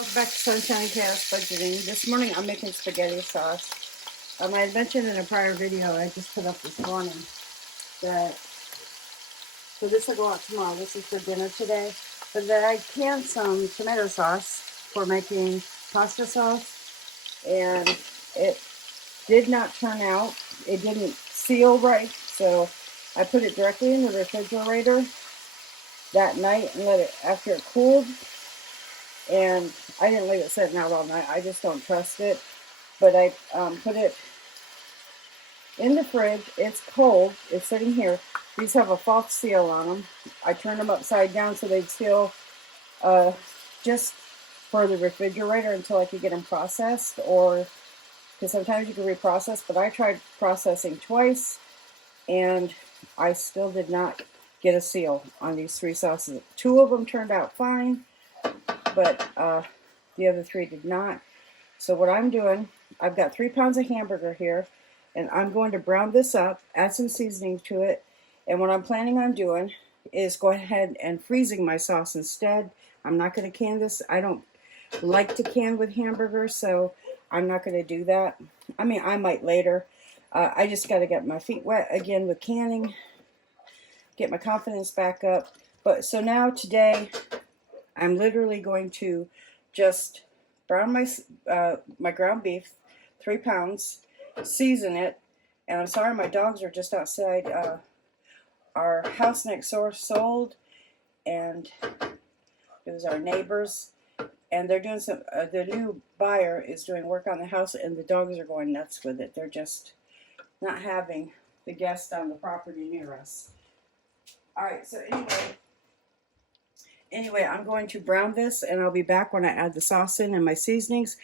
Welcome back to Sunshine.ChaosBudgeting. This morning I'm making spaghetti sauce. I had mentioned in a prior video I just put up this morning that, so this will go out tomorrow. This is for dinner today. But that I canned some tomato sauce for making pasta sauce, and it did not turn out. It didn't seal right, so I put it directly in the refrigerator that night and let it, after it cooled. And I didn't leave it sitting out all night. I just don't trust it. But I put it in the fridge. It's cold. It's sitting here. These have a false seal on them. I turned them upside down so they'd seal just for the refrigerator until I could get them processed. Or, because sometimes you can reprocess, but I tried processing twice and I still did not get a seal on these three sauces. Two of them turned out fine, but the other three did not. So what I'm doing, I've got 3 pounds of hamburger here, and I'm going to brown this up, add some seasoning to it, and what I'm planning on doing is go ahead and freezing my sauce instead. I'm not going to can this. I don't like to can with hamburgers, so I'm not going to do that. I mean, I might later. I just got to get my feet wet again with canning, get my confidence back up. But so now today, I'm literally going to just brown my my ground beef, 3 pounds, season it, and I'm sorry my dogs are just outside. Our house next door sold, and it was our neighbors, and they're doing some, the new buyer is doing work on the house, and the dogs are going nuts with it. They're just not having the guests on the property near us. Alright, so anyway, I'm going to brown this, and I'll be back when I add the sauce in and my seasonings,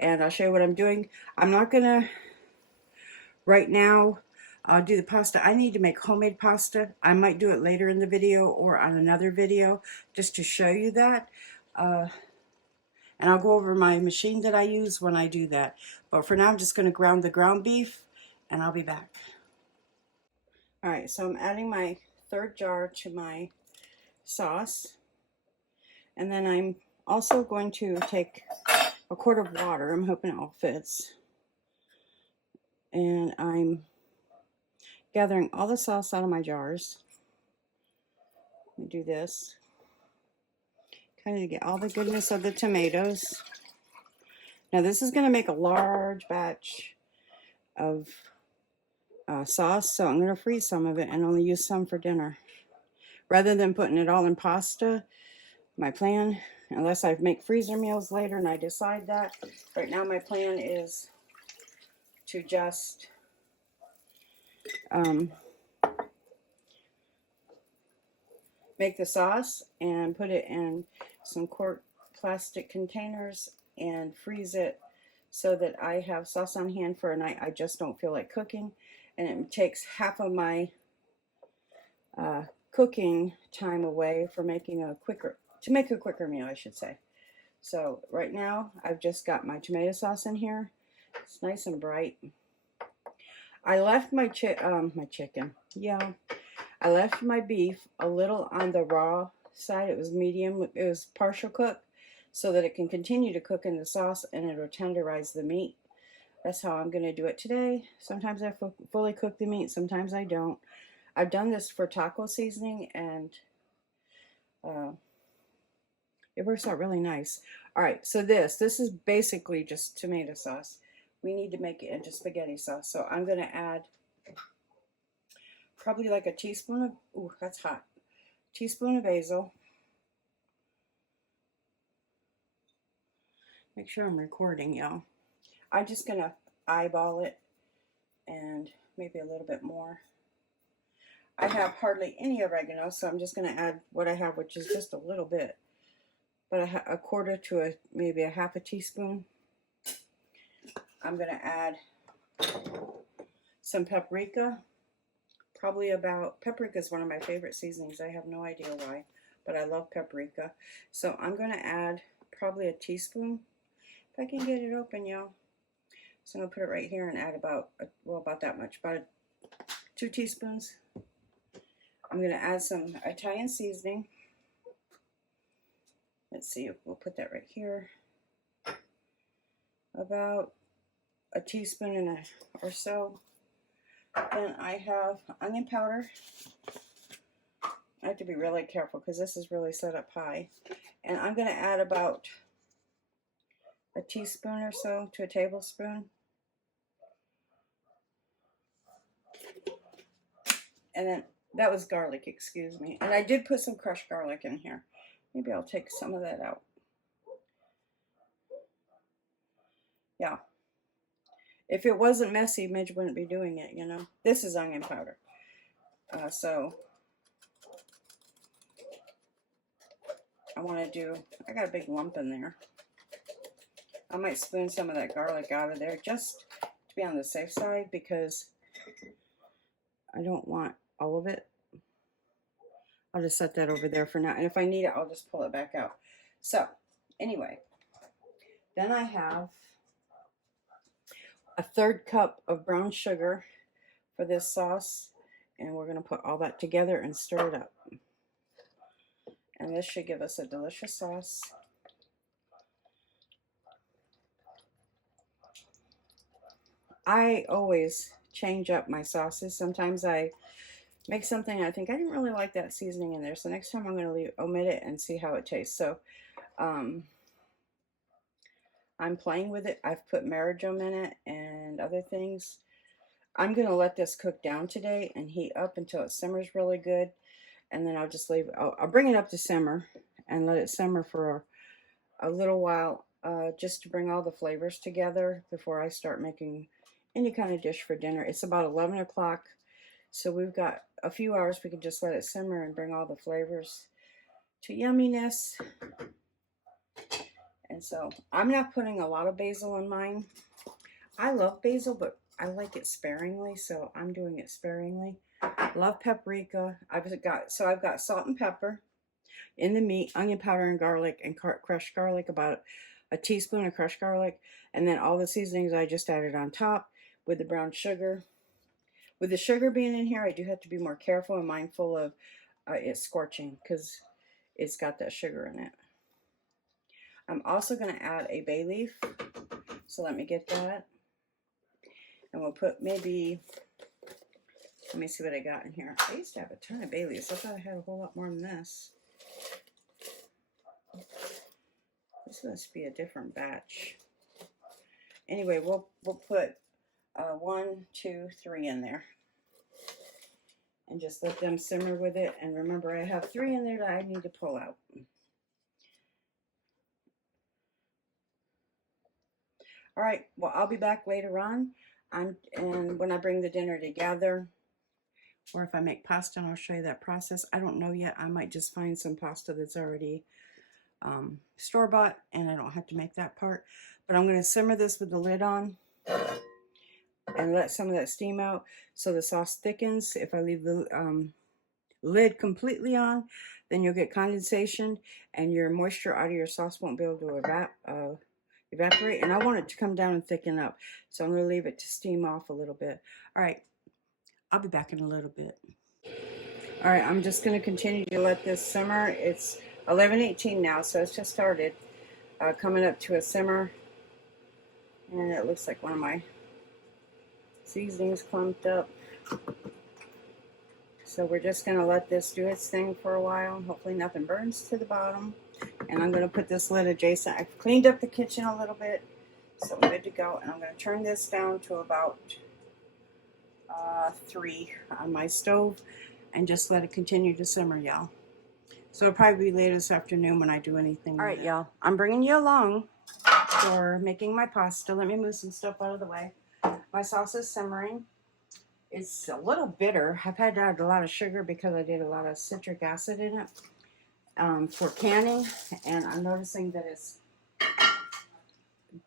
and I'll show you what I'm doing. I'm not going to, right now, do the pasta. I need to make homemade pasta. I might do it later in the video or on another video just to show you that. And I'll go over my machine that I use when I do that. But for now, I'm just going to ground the ground beef, and I'll be back. Alright, so I'm adding my 3rd jar to my sauce. And then I'm also going to take a quart of water. I'm hoping it all fits. And I'm gathering all the sauce out of my jars. Let me do this. Kind of get all the goodness of the tomatoes. Now this is going to make a large batch of sauce, so I'm going to freeze some of it and only use some for dinner. Rather than putting it all in pasta, my plan, unless I make freezer meals later and I decide that, right now my plan is to just make the sauce and put it in some quart plastic containers and freeze it so that I have sauce on hand for a night I just don't feel like cooking, and it takes half of my cooking time away for making a quicker meal, I should say. So right now I've just got my tomato sauce in here. It's nice and bright. I left my chicken. Yeah, I left my beef a little on the raw side. It was medium. It was partial cook, so that it can continue to cook in the sauce and it'll tenderize the meat. That's how I'm going to do it today. Sometimes I fully cook the meat. Sometimes I don't. I've done this for taco seasoning, and it works out really nice. Alright, so this is basically just tomato sauce. We need to make it into spaghetti sauce. So I'm going to add probably like a teaspoon of, ooh, that's hot. Teaspoon of basil. Make sure I'm recording, y'all. I'm just going to eyeball it, and maybe a little bit more. I have hardly any oregano, so I'm just going to add what I have, which is just a little bit. But a quarter to maybe a half a teaspoon. I'm going to add some paprika. Probably about, paprika is one of my favorite seasonings. I have no idea why, but I love paprika. So I'm going to add probably a teaspoon. If I can get it open, y'all. So I'm going to put it right here and add about, well, about that much, about 2 teaspoons. I'm going to add some Italian seasoning. Let's see, we'll put that right here. about a teaspoon or so. Then I have onion powder. I have to be really careful because this is really set up high. And I'm going to add about a teaspoon or so to a tablespoon. And then that was garlic, excuse me. And I did put some crushed garlic in here. Maybe I'll take some of that out. Yeah. If it wasn't messy, Midge wouldn't be doing it, you know. This is onion powder. So I want to do, I got a big lump in there. I might spoon some of that garlic out of there just to be on the safe side because I don't want all of it. I'll just set that over there for now. And if I need it, I'll just pull it back out. So anyway, then I have a 1/3 cup of brown sugar for this sauce. And we're going to put all that together and stir it up. And this should give us a delicious sauce. I always change up my sauces. Sometimes I make something and I think I didn't really like that seasoning in there. So next time I'm going to omit it and see how it tastes. So I'm playing with it. I've put marjoram in it and other things. I'm going to let this cook down today and heat up until it simmers really good. And then I'll just leave it. I'll bring it up to simmer and let it simmer for a little while just to bring all the flavors together before I start making any kind of dish for dinner. It's about 11 o'clock, so we've got a few hours. We can just let it simmer and bring all the flavors to yumminess. And so I'm not putting a lot of basil in mine. I love basil, but I like it sparingly, so I'm doing it sparingly. Love paprika. I've got salt and pepper in the meat, onion powder and garlic, and crushed garlic, about a teaspoon of crushed garlic, and then all the seasonings I just added on top with the brown sugar. With the sugar being in here, I do have to be more careful and mindful of it scorching because it's got that sugar in it. I'm also going to add a bay leaf, so let me get that. And we'll put maybe, let me see what I got in here. I used to have a ton of bay leaves. I thought I had a whole lot more than this. This must be a different batch. Anyway, we'll put 1, 2, 3 in there. And just let them simmer with it. And remember, I have 3 in there that I need to pull out. All right, well, I'll be back later on. And when I bring the dinner together, or if I make pasta, and I'll show you that process. I don't know yet. I might just find some pasta that's already store-bought, and I don't have to make that part. But I'm going to simmer this with the lid on and let some of that steam out so the sauce thickens. If I leave the lid completely on, then you'll get condensation and your moisture out of your sauce won't be able to evaporate. And I want it to come down and thicken up, so I'm going to leave it to steam off a little bit. All right, I'll be back in a little bit. All right, I'm just going to continue to let this simmer. It's 11:18 now, so it's just started coming up to a simmer. And it looks like one of my seasonings clumped up. So we're just going to let this do its thing for a while. Hopefully nothing burns to the bottom. And I'm going to put this lid adjacent. I've cleaned up the kitchen a little bit, so I'm good to go. And I'm going to turn this down to about 3 on my stove and just let it continue to simmer, y'all. So it'll probably be later this afternoon when I do anything. All right, y'all. I'm bringing you along for making my pasta. Let me move some stuff out of the way. My sauce is simmering. It's a little bitter. I've had to add a lot of sugar because I did a lot of citric acid in it for canning, and I'm noticing that it's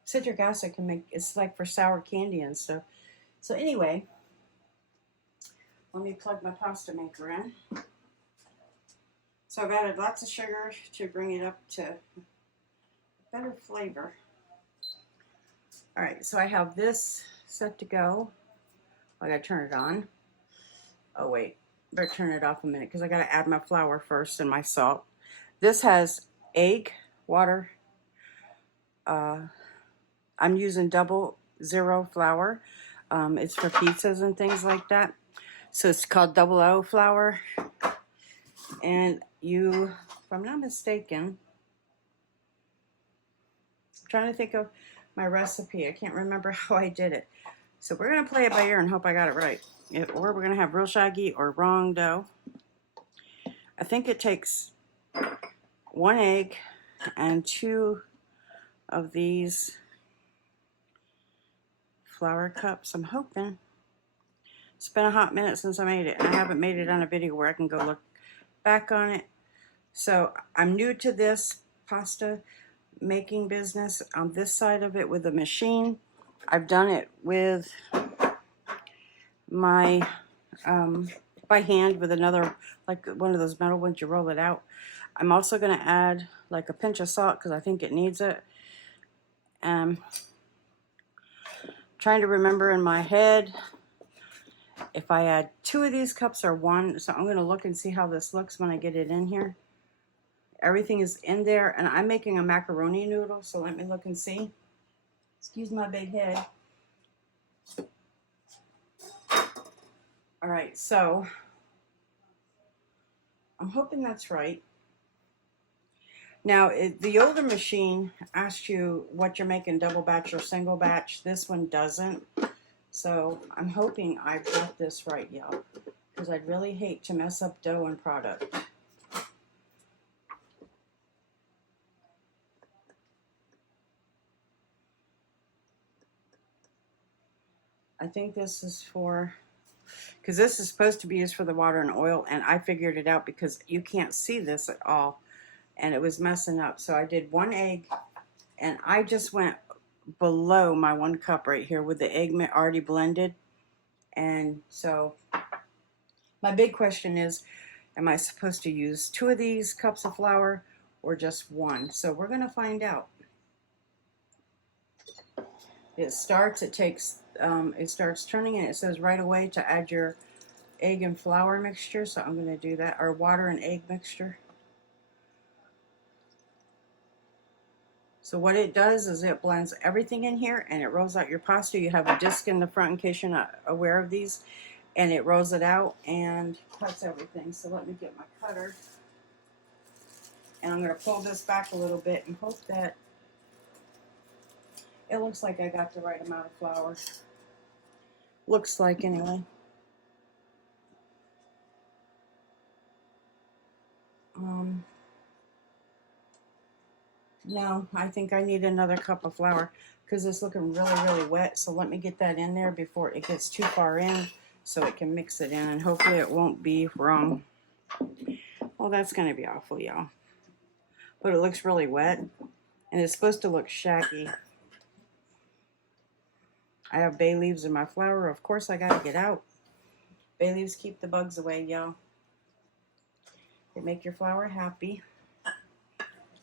citric acid can make, it's like for sour candy and stuff. So anyway, let me plug my pasta maker in. So I've added lots of sugar to bring it up to better flavor. All right, so I have this set to go. I gotta turn it on. Oh wait, better turn it off a minute because I gotta add my flour first and my salt. This has egg, water, I'm using 00 flour. It's for pizzas and things like that. So it's called 00 flour. And you, if I'm not mistaken, I'm trying to think of my recipe. I can't remember how I did it. So we're going to play it by ear and hope I got it right. Or we're going to have real shaggy or wrong dough. I think it takes 1 egg and 2 of these flour cups. I'm hoping. It's been a hot minute since I made it, and I haven't made it on a video where I can go look back on it. So I'm new to this pasta making business on this side of it with a machine. I've done it with my by hand with another, like one of those metal ones you roll it out. I'm also going to add like a pinch of salt because I think it needs it. Trying to remember in my head if I add 2 of these cups or 1. So I'm going to look and see how this looks when I get it in here. Everything is in there, and I'm making a macaroni noodle, so let me look and see. Excuse my big head. All right, so I'm hoping that's right. Now, the older machine asked you what you're making, double batch or single batch. This one doesn't. So I'm hoping I got this right, y'all, because I'd really hate to mess up dough and product. I think this is for, because this is supposed to be used for the water and oil, and I figured it out because you can't see this at all, and it was messing up. So I did 1 egg, and I just went below my 1 cup right here with the egg already blended. And so my big question is, am I supposed to use 2 of these cups of flour or just 1? So we're going to find out. It starts turning, and it says right away to add your egg and flour mixture. So I'm going to do that, or water and egg mixture. So what it does is it blends everything in here, and it rolls out your pasta. You have a disc in the front in case you're not aware of these, and it rolls it out and cuts everything. So let me get my cutter, and I'm going to pull this back a little bit and hope that it looks like I got the right amount of flour. Looks like, anyway. No, I think I need another cup of flour because it's looking really, really wet. So let me get that in there before it gets too far in so it can mix it in, and hopefully it won't be wrong. Well, that's going to be awful, y'all. But it looks really wet, and it's supposed to look shaggy. I have bay leaves in my flour. Of course, I got to get out. Bay leaves keep the bugs away, y'all. They make your flour happy.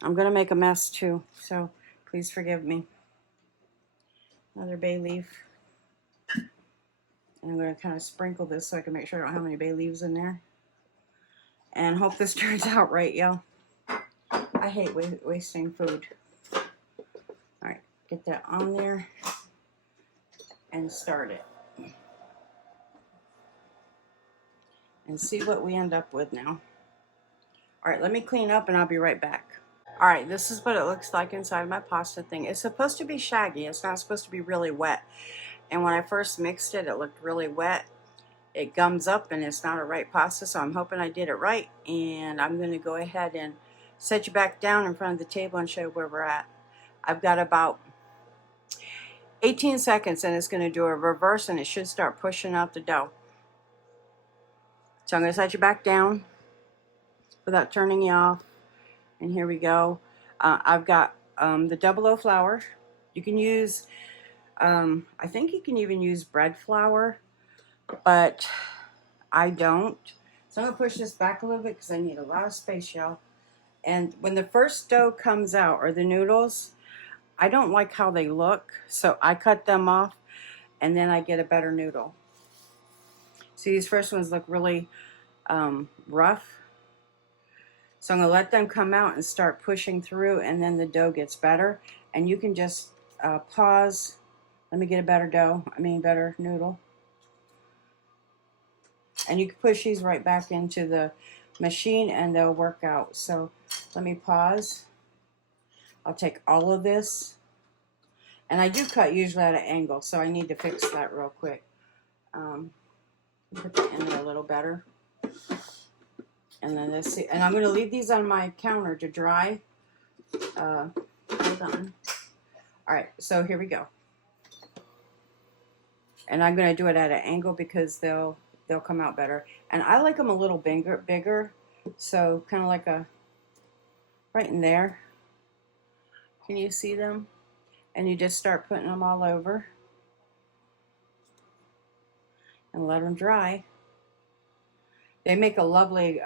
I'm going to make a mess too, so please forgive me. Another bay leaf. And I'm going to kind of sprinkle this so I can make sure I don't have any bay leaves in there. And hope this turns out right, y'all. I hate wasting food. Alright, get that on there and start it. And see what we end up with now. Alright, let me clean up and I'll be right back. Alright, this is what it looks like inside my pasta thing. It's supposed to be shaggy. It's not supposed to be really wet. And when I first mixed it, it looked really wet. It gums up and it's not a right pasta, so I'm hoping I did it right. And I'm going to go ahead and set you back down in front of the table and show you where we're at. I've got about 18 seconds and it's going to do a reverse and it should start pushing out the dough. So I'm going to set you back down without turning you off. And here we go. I've got the 00 flour. You can use, I think you can even use bread flour, but I don't. So I'm going to push this back a little bit because I need a lot of space, y'all. And when the first dough comes out, or the noodles, I don't like how they look, so I cut them off, and then I get a better noodle. See, these first ones look really rough. So I'm going to let them come out and start pushing through, and then the dough gets better. And you can just pause. Let me get a better dough. Better noodle. And you can push these right back into the machine and they'll work out. So let me pause. I'll take all of this. And I do cut usually at an angle, so I need to fix that real quick. Put that in there a little better. And then let's see. And I'm going to leave these on my counter to dry. Hold on. All right, so here we go. And I'm going to do it at an angle because they'll come out better. And I like them a little bigger, so kind of like a right in there. Can you see them? And you just start putting them all over and let them dry. They make a lovely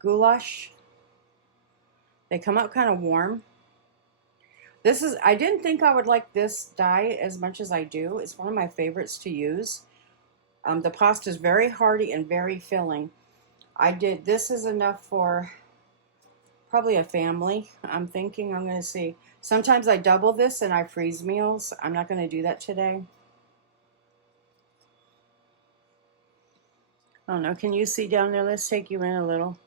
goulash. They come out kind of warm. I didn't think I would like this dye as much as I do. It's one of my favorites to use. The pasta is very hearty and very filling. This is enough for probably a family. I'm thinking I'm going to see. Sometimes I double this and I freeze meals. I'm not going to do that today. I don't know. Can you see down there? Let's take you in a little.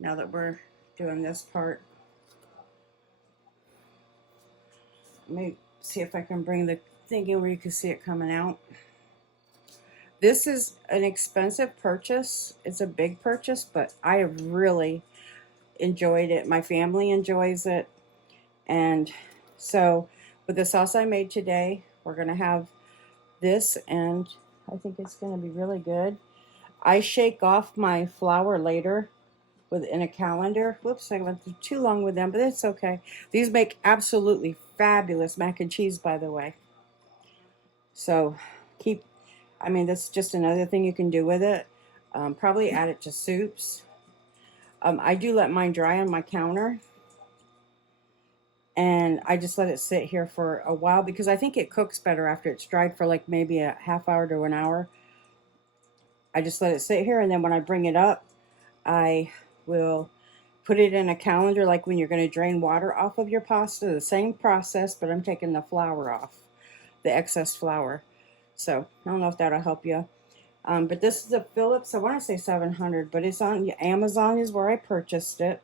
Now that we're doing this part. Let me see if I can bring the thing in where you can see it coming out. This is an expensive purchase. It's a big purchase, but I have really enjoyed it. My family enjoys it. And so with the sauce I made today, we're going to have this, and I think it's going to be really good. I shake off my flour later in a calendar. Whoops, I went too long with them, but it's okay. These make absolutely fabulous mac and cheese, by the way. So that's just another thing you can do with it. Probably add it to soups. I do let mine dry on my counter. And I just let it sit here for a while because I think it cooks better after it's dried for like maybe a half hour to an hour. I just let it sit here, and then when I bring it up, I will put it in a calendar like when you're going to drain water off of your pasta. The same process, but I'm taking the flour off, the excess flour. So I don't know if that'll help you. But this is a Philips. I want to say 700, but it's on Amazon is where I purchased it.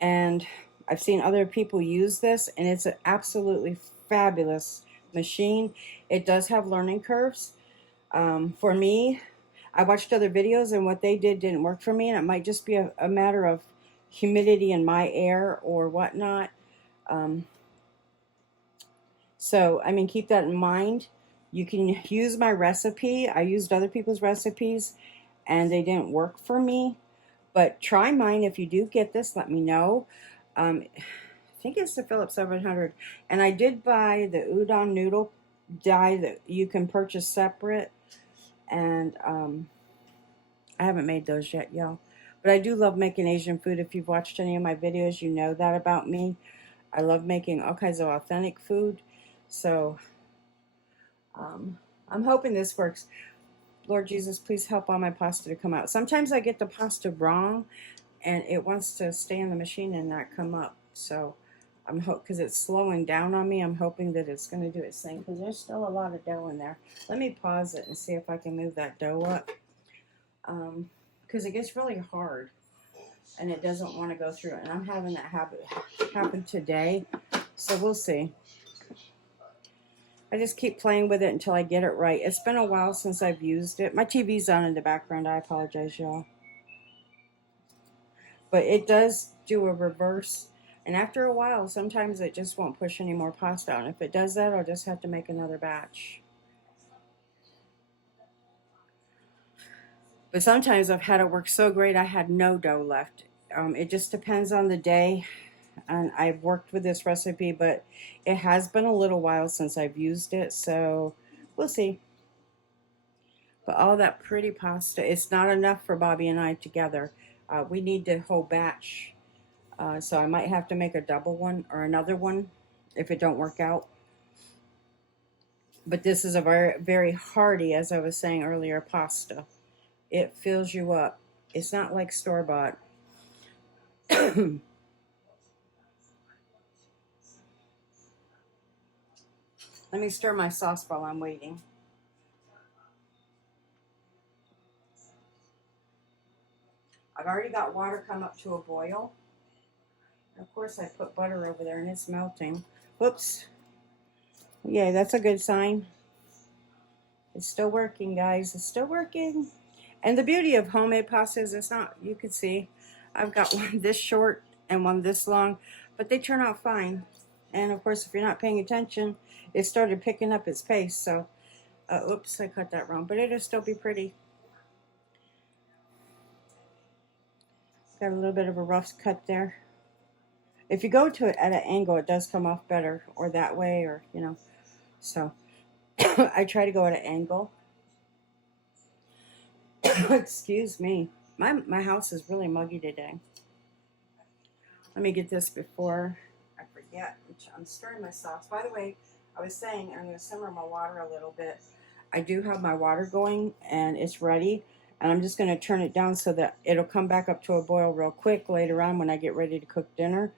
And I've seen other people use this, and it's an absolutely fabulous machine. It does have learning curves. For me, I watched other videos, and what they didn't work for me, and it might just be a matter of humidity in my air or whatnot. So, keep that in mind. You can use my recipe. I used other people's recipes, and they didn't work for me. But try mine. If you do get this, let me know. I think it's the Philips 700. And I did buy the udon noodle dye that you can purchase separate. And I haven't made those yet, y'all. But I do love making Asian food. If you've watched any of my videos, you know that about me. I love making all kinds of authentic food. So I'm hoping this works. Lord Jesus, please help all my pasta to come out. Sometimes I get the pasta wrong, and it wants to stay in the machine and not come up. So I'm because it's slowing down on me. I'm hoping that it's going to do its thing because there's still a lot of dough in there. Let me pause it and see if I can move that dough up because it gets really hard and it doesn't want to go through. And I'm having that happen today, so we'll see. I just keep playing with it until I get it right. It's been a while since I've used it. My TV's on in the background. I apologize, y'all. But it does do a reverse. And after a while, sometimes it just won't push any more pasta out. And if it does that, I'll just have to make another batch. But sometimes I've had it work so great, I had no dough left. It just depends on the day. And I've worked with this recipe, but it has been a little while since I've used it, so we'll see. But all that pretty pasta, it's not enough for Bobby and I together. We need the whole batch, so I might have to make a double one or another one if it don't work out. But this is a very, very hearty, as I was saying earlier, pasta. It fills you up. It's not like store-bought. Let me stir my sauce while I'm waiting. I've already got water come up to a boil. And of course, I put butter over there and it's melting. Whoops. Yay, that's a good sign. It's still working, guys. It's still working. And the beauty of homemade pasta is it's not, you can see, I've got one this short and one this long, but they turn out fine. And of course, if you're not paying attention, it started picking up its pace. So, oops, I cut that wrong, but it'll still be pretty. Got a little bit of a rough cut there. If you go to it at an angle, it does come off better, or that way, or, you know. So, I try to go at an angle. Excuse me. My house is really muggy today. Let me get this before I forget. I'm stirring my sauce. By the way, I was saying I'm going to simmer my water a little bit. I do have my water going and it's ready. And I'm just going to turn it down so that it'll come back up to a boil real quick later on when I get ready to cook dinner.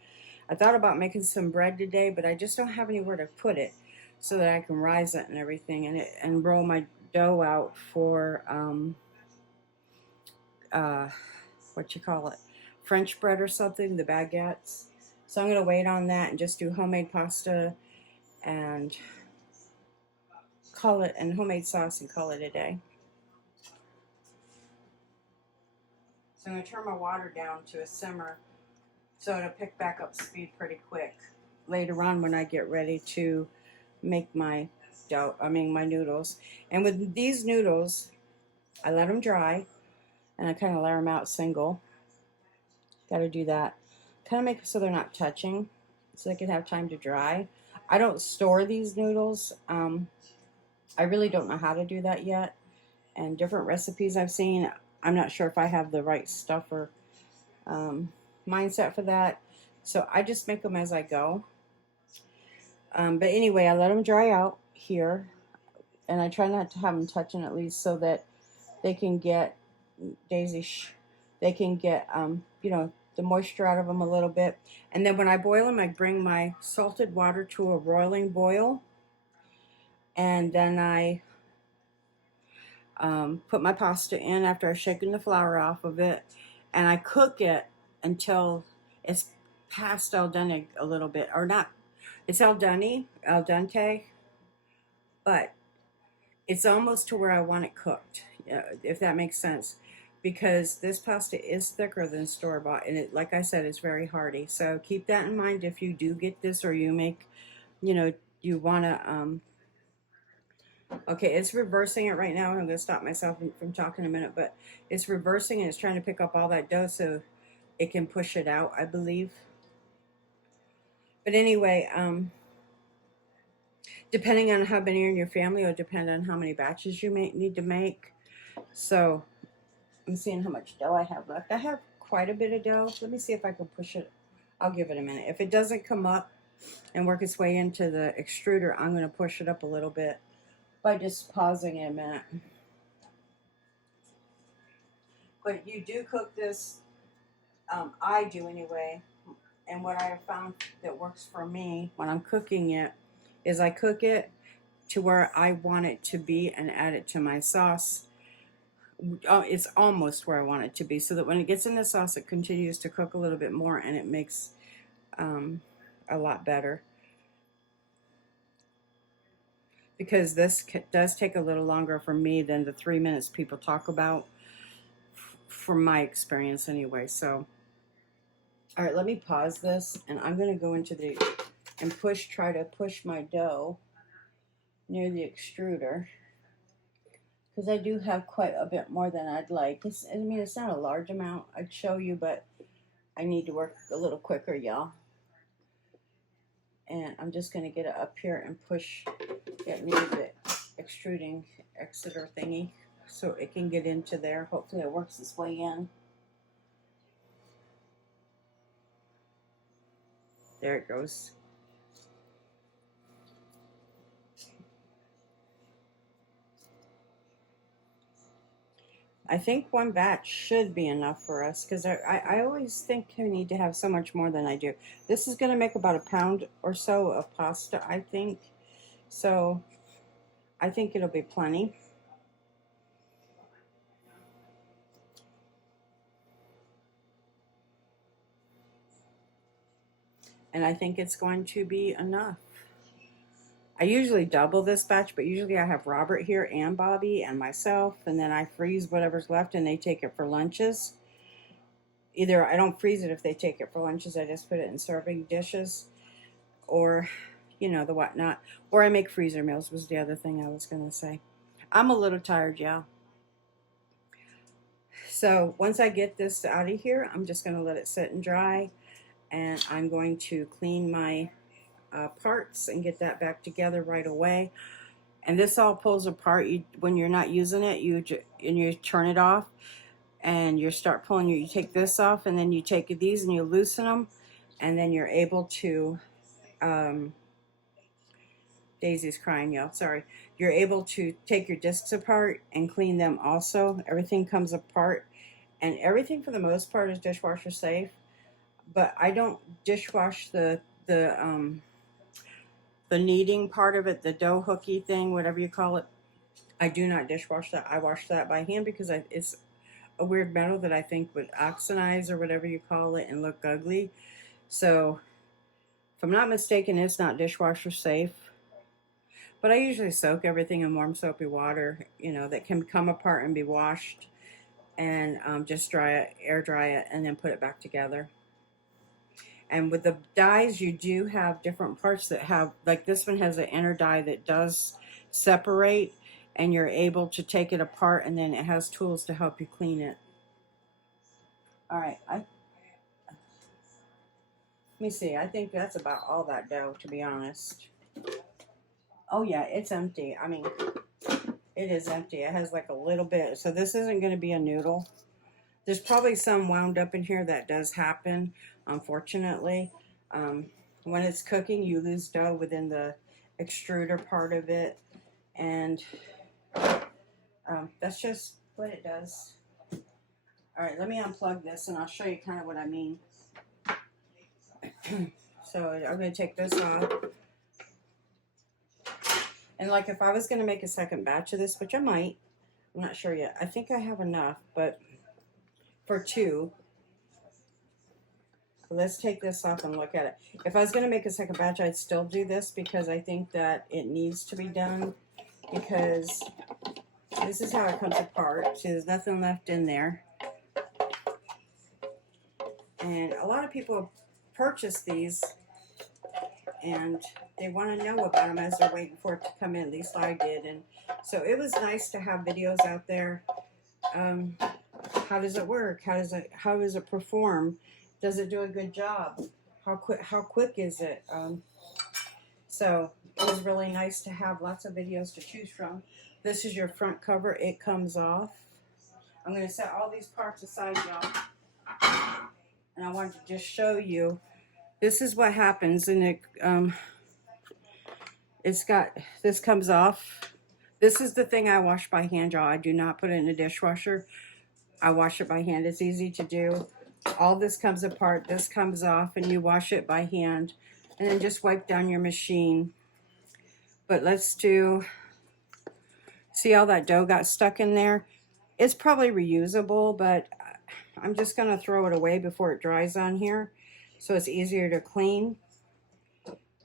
I thought about making some bread today, but I just don't have anywhere to put it so that I can rise it and everything and roll my dough out for what you call it, French bread or something, the baguettes. So I'm going to wait on that and just do homemade pasta and call it, and homemade sauce and call it a day. So I'm going to turn my water down to a simmer so it'll pick back up speed pretty quick later on when I get ready to make my dough, my noodles. And with these noodles, I let them dry and I kind of layer them out single. Got to do that. Kind of make it so they're not touching, so they can have time to dry. I don't store these noodles. I really don't know how to do that yet. And different recipes I've seen, I'm not sure if I have the right stuff or mindset for that. So I just make them as I go. But anyway, I let them dry out here. And I try not to have them touching at least so that they can get, they can get, you know, the moisture out of them a little bit. And then when I boil them, I bring my salted water to a roiling boil. And then I put my pasta in after I've shaken the flour off of it. And I cook it until it's past al dente a little bit. Or not, it's al dente, but it's almost to where I want it cooked, if that makes sense. Because this pasta is thicker than store-bought, and it, like I said, it's very hearty. So keep that in mind if you do get this, or you make, you know, you want to, okay, it's reversing it right now, and I'm going to stop myself from talking a minute, but it's reversing, and it's trying to pick up all that dough so it can push it out, I believe. But anyway, depending on how many are in your family, will depend on how many batches you need to make. So I'm seeing how much dough I have left. I have quite a bit of dough. Let me see if I can push it. I'll give it a minute. If it doesn't come up and work its way into the extruder, I'm going to push it up a little bit by just pausing it a minute. But you do cook this, I do anyway, and what I have found that works for me when I'm cooking it is I cook it to where I want it to be and add it to my sauce. It's almost where I want it to be, so that when it gets in the sauce, it continues to cook a little bit more, and it makes a lot better. Because this does take a little longer for me than the 3 minutes people talk about, from my experience anyway. So, all right, let me pause this, and I'm going to go into the, and try to push my dough near the extruder. Because I do have quite a bit more than I'd like. I mean, it's not a large amount I'd show you, but I need to work a little quicker, y'all. And I'm just going to get it up here and push it near the extruding exiter thingy so it can get into there. Hopefully it works its way in. There it goes. I think one batch should be enough for us, because I always think I need to have so much more than I do. This is going to make about a pound or so of pasta, I think. So I think it'll be plenty. And I think it's going to be enough. I usually double this batch, but usually I have Robert here and Bobby and myself, and then I freeze whatever's left and they take it for lunches. Either I don't freeze it if they take it for lunches, I just put it in serving dishes, or, you know, the whatnot. Or I make freezer meals was the other thing I was going to say. I'm a little tired, yeah. So once I get this out of here, I'm just going to let it sit and dry, and I'm going to clean my parts and get that back together right away. And this all pulls apart. When you're not using it, you turn it off, and you start pulling. You take this off, and then you take these and you loosen them, and then you're able to. Daisy's crying, y'all. Sorry. You're able to take your discs apart and clean them also. Everything comes apart, and everything for the most part is dishwasher safe. But I don't dishwash the kneading part of it, the dough hooky thing, whatever you call it. I do not dishwash that. I wash that by hand because it's a weird metal that I think would oxidize or whatever you call it and look ugly. So if I'm not mistaken, it's not dishwasher safe. But I usually soak everything in warm soapy water, you know, that can come apart and be washed, and just dry it, air dry it, and then put it back together. And with the dies, you do have different parts that have, like this one has an inner die that does separate, and you're able to take it apart, and then it has tools to help you clean it. All right, let me see. I think that's about all that dough, to be honest. Oh yeah, it's empty. I mean, it is empty. It has like a little bit. So this isn't going to be a noodle. There's probably some wound up in here. That does happen, unfortunately. When it's cooking, you lose dough within the extruder part of it. And that's just what it does. All right, let me unplug this and I'll show you kind of what I mean. So I'm going to take this off. And like if I was going to make a second batch of this, which I might, I'm not sure yet. I think I have enough, but for two. Let's take this off and look at it. If I was going to make a second batch, I'd still do this because I think that it needs to be done, because this is how it comes apart. See, there's nothing left in there. And a lot of people purchase these and they want to know about them as they're waiting for it to come in. At least I did. And so it was nice to have videos out there. How does it work? How does it perform? Does it do a good job? How quick is it? So it was really nice to have lots of videos to choose from. This is your front cover. It comes off. I'm going to set all these parts aside, y'all. And I wanted to just show you. This is what happens, and it's got, this comes off. This is the thing I wash by hand, y'all. I do not put it in a dishwasher. I wash it by hand. It's easy to do. All this comes apart. This comes off, and you wash it by hand. And then just wipe down your machine. But let's do, see all that dough got stuck in there? It's probably reusable, but I'm just going to throw it away before it dries on here, so it's easier to clean.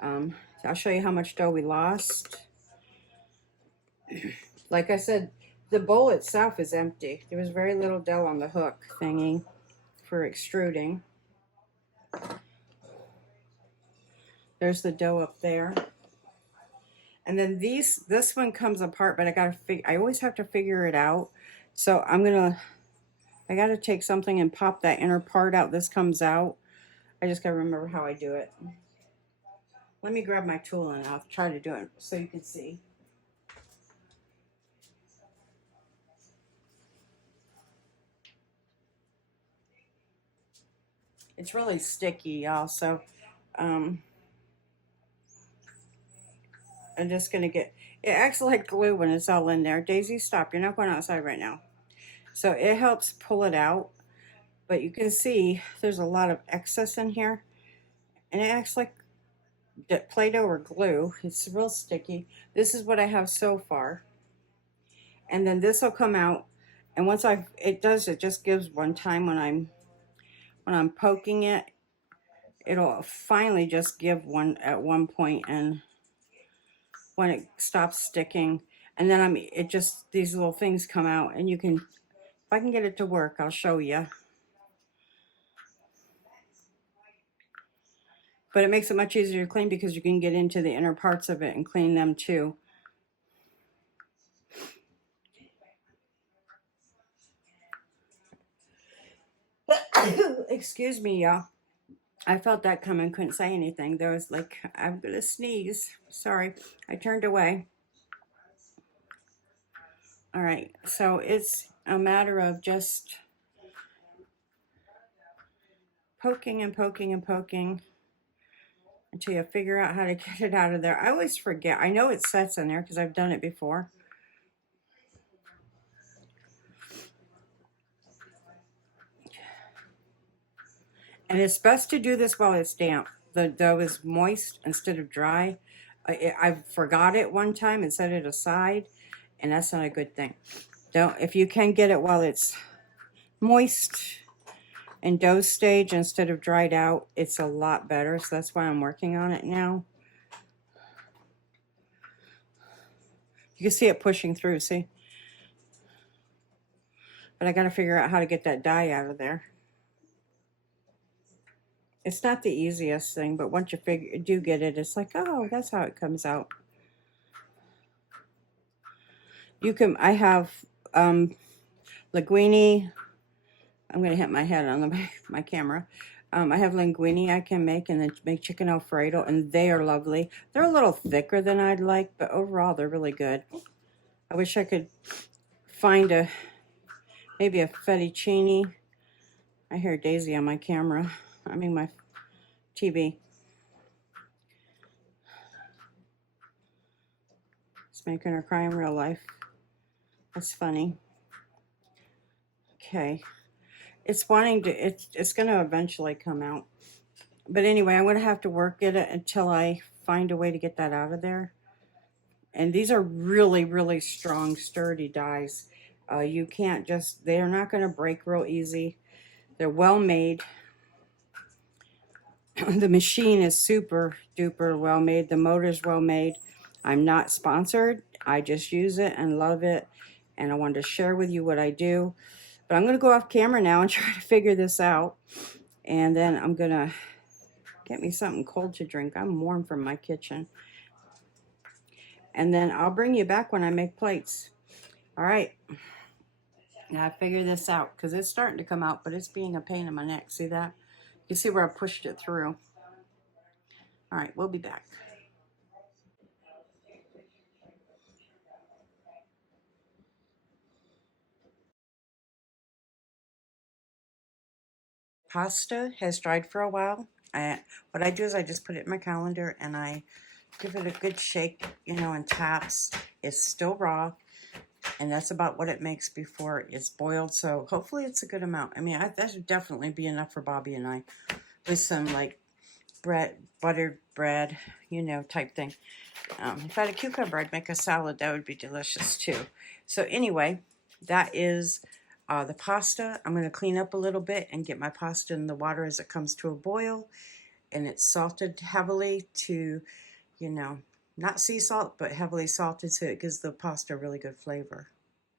I'll show you how much dough we lost. Like I said, the bowl itself is empty. There was very little dough on the hook thingy for extruding. There's the dough up there. And then this one comes apart, but I always have to figure it out. So I gotta take something and pop that inner part out. This comes out. I just gotta remember how I do it. Let me grab my tool and I'll try to do it so you can see. It's really sticky, y'all, so I'm just gonna it acts like glue when it's all in there. Daisy, stop, you're not going outside right now. So it helps pull it out, but you can see there's a lot of excess in here, and it acts like Play-Doh or glue. It's real sticky. This is what I have so far. And then this will come out, and once it just gives one time when I'm poking it, it'll finally just give one at one point, and when it stops sticking, and then it just, these little things come out, and you can, if I can get it to work, I'll show you. But it makes it much easier to clean because you can get into the inner parts of it and clean them too. Excuse me, y'all. I felt that coming, couldn't say anything. There was like, I'm gonna sneeze. Sorry, I turned away. All right, so it's a matter of just poking and poking and poking until you figure out how to get it out of there. I always forget. I know it sets in there because I've done it before. And it's best to do this while it's damp. The dough is moist instead of dry. I forgot it one time and set it aside, and that's not a good thing. If you can get it while it's moist and dough stage instead of dried out, it's a lot better. So that's why I'm working on it now. You can see it pushing through, see? But I got to figure out how to get that dye out of there. It's not the easiest thing, but once you do get it, it's like, oh, that's how it comes out. I have linguine. I'm going to hit my head on my camera. I have linguine I can make, and then make chicken Alfredo, and they are lovely. They're a little thicker than I'd like, but overall they're really good. I wish I could find maybe a fettuccine. I hear Daisy on my camera. I mean my TV. It's making her cry in real life. That's funny. Okay. It's going to eventually come out. But anyway, I'm going to have to work at it until I find a way to get that out of there. And these are really, really strong, sturdy dies. You can't just, they're not going to break real easy. They're well made. The machine is super duper well made. The motor's well made. I'm not sponsored. I just use it and love it. And I wanted to share with you what I do. But I'm going to go off camera now and try to figure this out. And then I'm going to get me something cold to drink. I'm warm from my kitchen. And then I'll bring you back when I make plates. All right. Now I figure this out because it's starting to come out, but it's being a pain in my neck. See that? You see where I pushed it through. All right, we'll be back. Pasta has dried for a while. What I do is I just put it in my calendar and I give it a good shake, in taps. It's still raw, and that's about what it makes before it's boiled. So hopefully it's a good amount. I mean, that should definitely be enough for Bobby and I, with some like buttered bread, type thing. If I had a cucumber, I'd make a salad. That would be delicious too. So anyway, that is the pasta. I'm going to clean up a little bit and get my pasta in the water as it comes to a boil. And it's salted heavily to, not sea salt, but heavily salted, so it gives the pasta a really good flavor.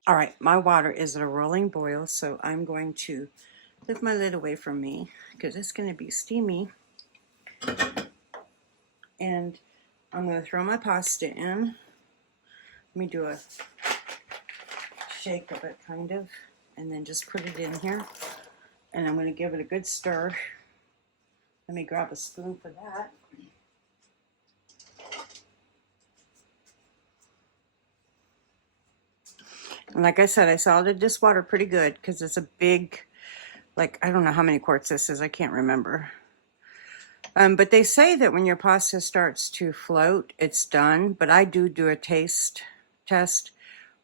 All right, my water is at a rolling boil, so I'm going to lift my lid away from me because it's going to be steamy. And I'm going to throw my pasta in. Let me do a shake of it, kind of, and then just put it in here. And I'm going to give it a good stir. Let me grab a spoon for that. And like I said, I salted this water pretty good because it's a big, like, I don't know how many quarts this is. I can't remember. But they say that when your pasta starts to float, it's done. But I do a taste test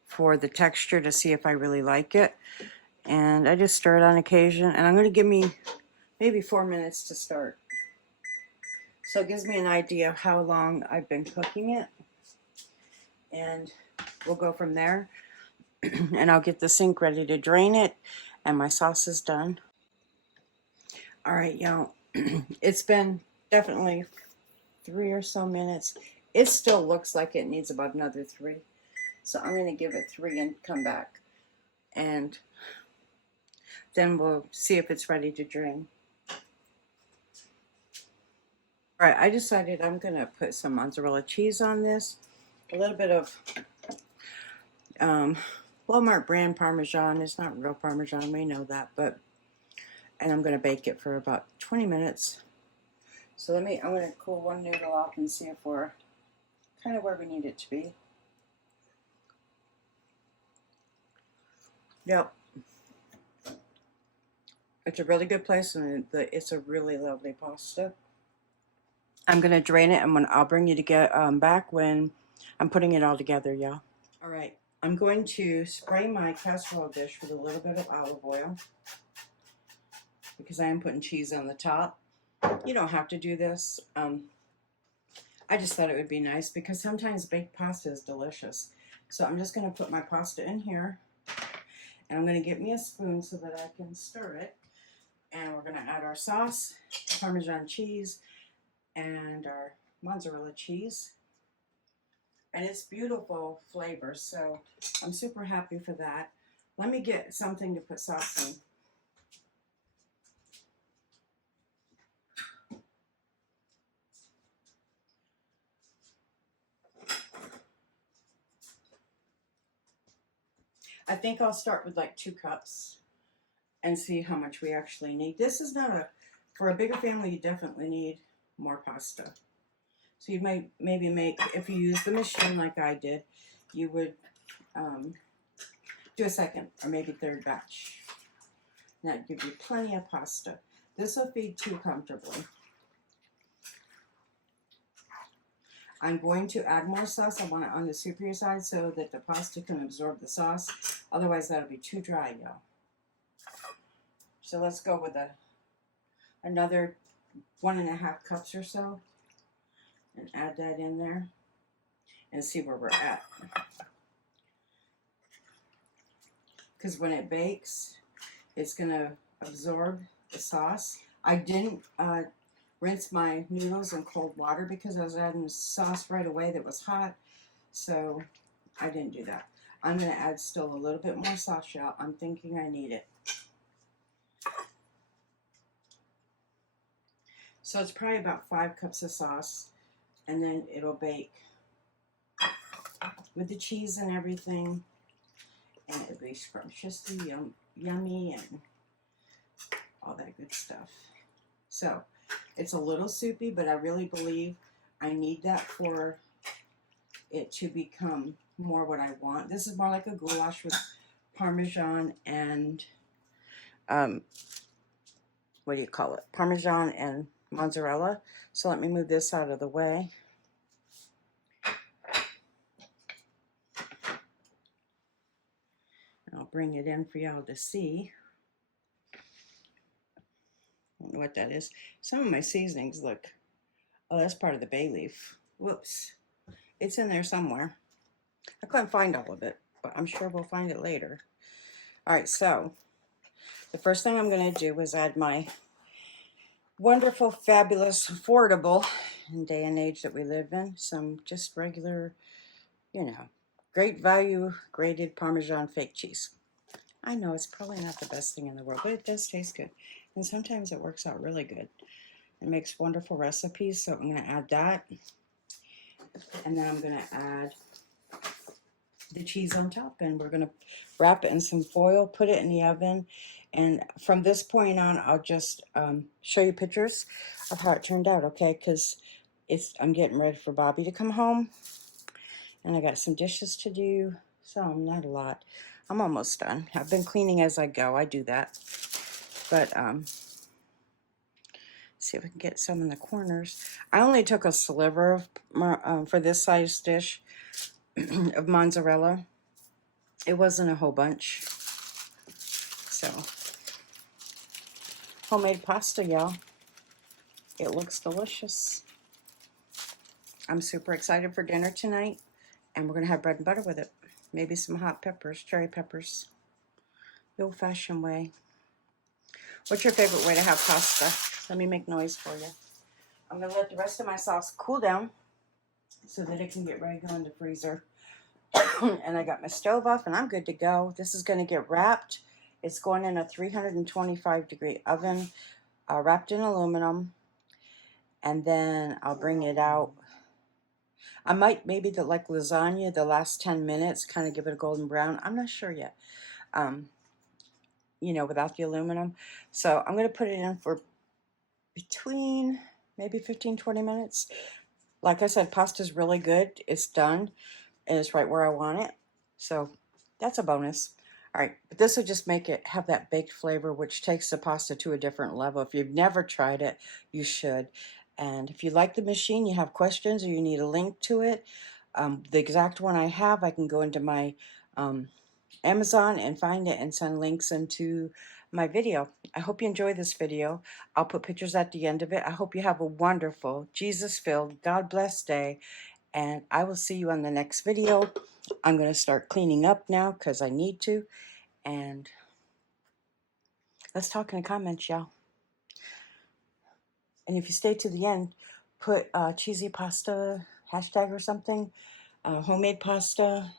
for the texture to see if I really like it. And I just stir it on occasion. And I'm going to give me maybe 4 minutes to start. So it gives me an idea of how long I've been cooking it. And we'll go from there. And I'll get the sink ready to drain it. And my sauce is done. All right, y'all. It's been definitely 3 or so minutes. It still looks like it needs about another 3. So I'm going to give it 3 and come back. And then we'll see if it's ready to drain. All right, I decided I'm going to put some mozzarella cheese on this. A little bit of Walmart brand Parmesan. It's not real Parmesan, we know that, and I'm going to bake it for about 20 minutes. So I'm going to cool one noodle off and see if we're kind of where we need it to be. Yep. It's a really good place, and it's a really lovely pasta. I'm going to drain it, and I'll bring you to get back when I'm putting it all together, y'all. All right. I'm going to spray my casserole dish with a little bit of olive oil because I am putting cheese on the top. You don't have to do this. I just thought it would be nice because sometimes baked pasta is delicious. So I'm just going to put my pasta in here, and I'm going to get me a spoon so that I can stir it. And we're going to add our sauce, Parmesan cheese, and our mozzarella cheese. And it's beautiful flavor, so I'm super happy for that. Let me get something to put sauce in. I think I'll start with like 2 cups and see how much we actually need. This is not for a bigger family, you definitely need more pasta. So you might maybe make, if you use the machine like I did, you would do a second or maybe 3rd batch. And that'd give you plenty of pasta. This will feed 2 comfortably. I'm going to add more sauce. I want it on the soupier side so that the pasta can absorb the sauce. Otherwise, that'll be too dry, y'all. So let's go with another 1.5 cups or so. And add that in there and see where we're at. Because when it bakes, it's going to absorb the sauce. I didn't rinse my noodles in cold water because I was adding the sauce right away that was hot. So I didn't do that. I'm going to add still a little bit more sauce, y'all. I'm thinking I need it. So it's probably about 5 cups of sauce. And then it'll bake with the cheese and everything. And it'll be scrumptiously yummy and all that good stuff. So it's a little soupy, but I really believe I need that for it to become more what I want. This is more like a goulash with Parmesan and, what do you call it? Parmesan and mozzarella. So let me move this out of the way. And I'll bring it in for y'all to see. I don't know what that is. Some of my seasonings look, oh, that's part of the bay leaf. Whoops. It's in there somewhere. I couldn't find all of it, but I'm sure we'll find it later. All right, so the first thing I'm going to do is add my wonderful, fabulous, affordable, in day and age that we live in, some just regular, you know, great value grated Parmesan fake cheese. I know it's probably not the best thing in the world, but it does taste good. And sometimes it works out really good. It makes wonderful recipes, so I'm going to add that. And then I'm going to add the cheese on top, and we're going to wrap it in some foil, put it in the oven. And from this point on, I'll just show you pictures of how it turned out, okay? Because I'm getting ready for Bobby to come home, and I got some dishes to do. So not a lot. I'm almost done. I've been cleaning as I go. I do that. But see if we can get some in the corners. I only took a sliver of, for this size dish of mozzarella. It wasn't a whole bunch. So, homemade pasta, y'all. It looks delicious. I'm super excited for dinner tonight, and we're going to have bread and butter with it. Maybe some hot peppers, cherry peppers, the old-fashioned way. What's your favorite way to have pasta? Let me make noise for you. I'm going to let the rest of my sauce cool down so that it can get ready to go in the freezer. And I got my stove off, and I'm good to go. This is going to get wrapped. It's going in a 325-degree oven, wrapped in aluminum. And then I'll bring it out. I might maybe like lasagna the last 10 minutes, kind of give it a golden brown. I'm not sure yet, you know, without the aluminum. So I'm going to put it in for between maybe 15-20 minutes. Like I said, pasta's really good. It's done, and it's right where I want it. So that's a bonus. All right, but this will just make it have that baked flavor, which takes the pasta to a different level. If you've never tried it, you should. And if you like the machine, you have questions, or you need a link to it, the exact one I have, I can go into my Amazon and find it and send links into my video. I hope you enjoy this video. I'll put pictures at the end of it. I hope you have a wonderful, Jesus-filled, God-blessed day, and I will see you on the next video. I'm going to start cleaning up now because I need to, and let's talk in the comments, y'all. And if you stay to the end, put cheesy pasta hashtag or something, homemade pasta,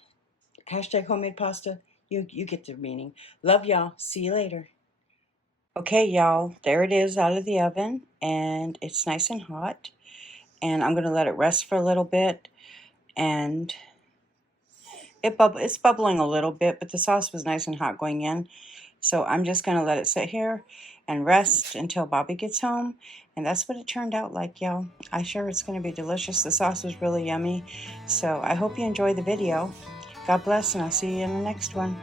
hashtag homemade pasta. You get the meaning. Love y'all. See you later. Okay, y'all, there it is out of the oven, and it's nice and hot. And I'm going to let it rest for a little bit, and it's bubbling a little bit, but the sauce was nice and hot going in. So I'm just going to let it sit here and rest until Bobby gets home. And that's what it turned out like, y'all. I'm sure it's going to be delicious. The sauce was really yummy. So I hope you enjoy the video. God bless, and I'll see you in the next one.